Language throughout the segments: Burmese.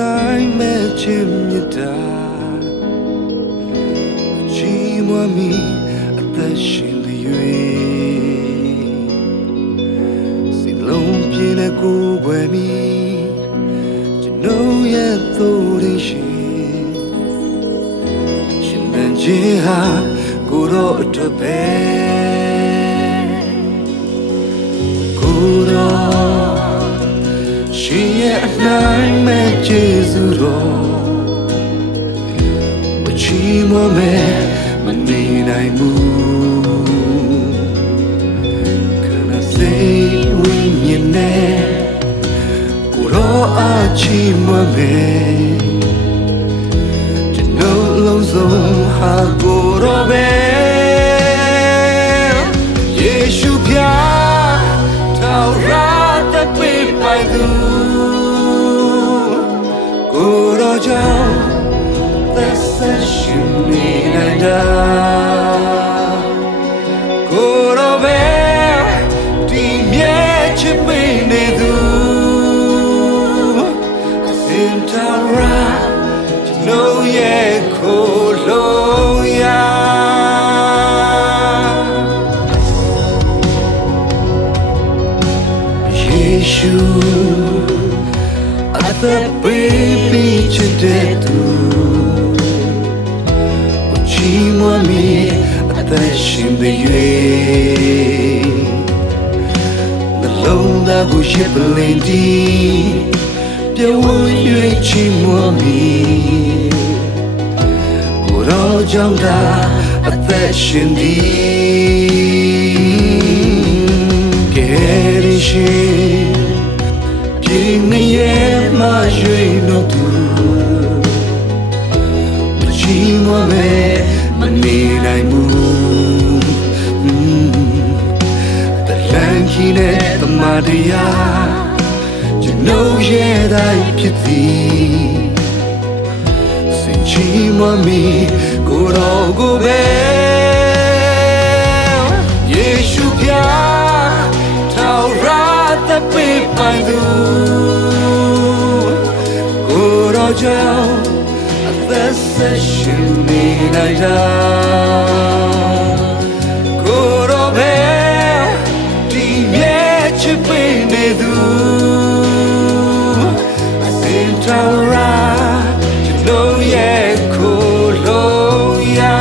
နိုင်မဲ့ခြင်းမြတ်တာချီးမွမ်းမိအသက်ရှင်တဲ့၍စိတ်လုံးပြည့်တဲ့ကိုယ်ွယ်မိကျွန်တော်ရဲ့သို့ရင်ရှင်တဲ့ခြင်းဟာကိုယ်တော်အတွက်ပဲကိုယ်တော်ရှင်ရဲ့အနိုင်မဲ့ကျေးဇူးတော်မချီးမွမ်းမဲ့မနေနိုင်ဘူးခဏစိတ်ဝိညာဉ်နဲ့ကိုယ်တော်အားချီးမွမ်းမဲ့ကျွန်တော်လုံးစုံဟာကိုယ်တော်ပဲယေရှုဖျားထောက်ရတဲ့ပေးပိုင်သူကိုယ်တော်ကြောင့်သက်ဆက်ရှင်နေနိုင်တာကိုယ်တော်ပဲဒီမြဲချစ်ပေးနေသူအစဉ်တောင်ရကျွန်တော်ရဲ့ကိုယ်လုံးရာယေရှုအသက်ပေးပြီးချစ်တဲ့သူချီးမွမ်းမိအသက်ရှင်တဲ့၍နှလုံးသားကိုရစ်ပလင်တီးပြောင်း၍ချီးမွမ်းမိကိုယ်တော်ကြောင့်သာအသက်ရှင်သည်ကယ်ရီရှင်ပြေနေရဲ့မရွေလို့သူမချီးမွမ်းမဲ့မနေနိုင်ဘူးတလန်ကြီးနဲ့တမတရားကျွန်တော်ရဲ့တိုင်းဖြစ်သည်စိတ်ချီးမွမ်းမိကိုယ်တော်ကိုပဲယေရှုဖျားထောက်ရတဲ့ပေးပိုင်သူကိုယ်တော်ကြောင့်အသက်ဆက်ရှင်နေနိုင်တာကိုယ်တော်ပဲဒီမြဲချစ်ပေးနေသူအစဉ်တောင်ရကျွန်တော်ရဲ့ကိုယ်လုံးရာ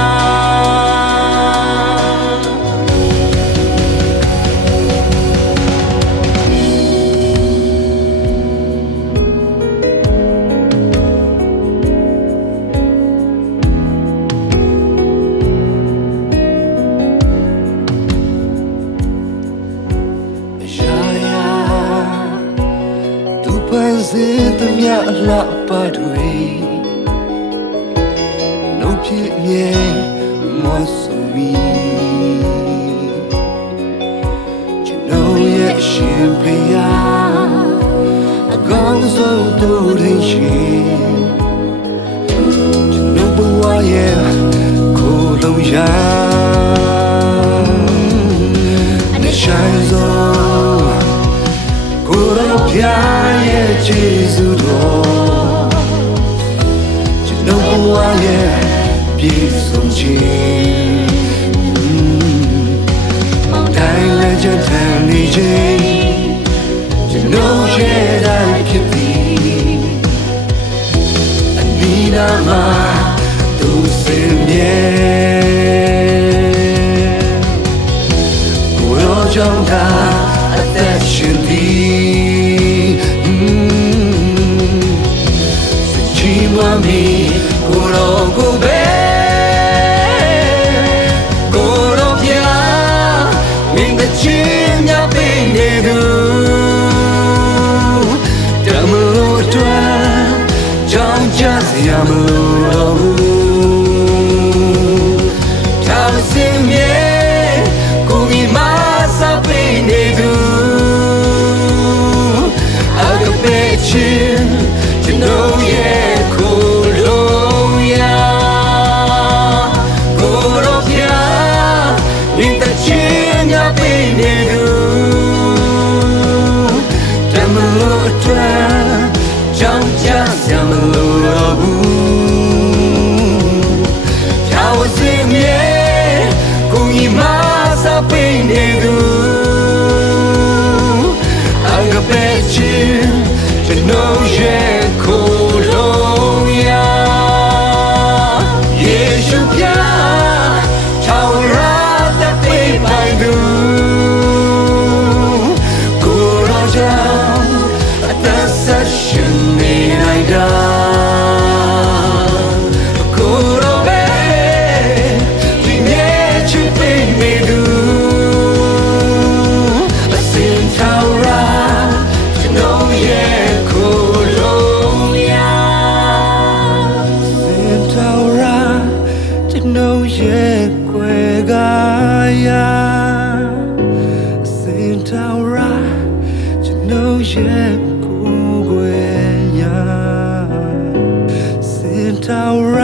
ပန်းစင်သမျှအလှပါတွေနှုတ်ပြည့်မြဲမောဆူမီကျွန်တော်ရဲ့ရှင်ဖျားအကောင်းဆုံးသူရင်ရှင်ကျွန်တော်ဘဝရဲ့ကိုယ်လုံးရာအနေဆိုင်ဆုံးကိုယ်တော်ဖျားကျေးဇူးတော်ကျွန်တော်ဘဝရဲ့ပြည့်စုံခြင်းမောင်တိုင်းလည်းကြံထန်နေခြင်းကျွန်တော်ရဲ့တိုင်းဖြစ်သည်အနိနာမှာသူစင်မြဲကိုယ်တော်ကြောင့်သာအသက်ရှင်သည်Mami, kuro kube, kuro pia, minta cinya pengedu, jamu tua, jam jas jamu rohu, tam simye, kumi masa pengedu, agak pecin, jenuh ye. Just Yamalurabu Tawazimye Kuyimasa Pinedu Agapechi Chenoje Koloya Yeshupya Taurata Pipaidu Kuraja Atasashin Inaida Kurobe Jinyechi Pinedu Asim Taura Chenoye Koloya Asim Taura Chenoye Kwegaya Asim Taura Chenoye Kugwenya Asim Taura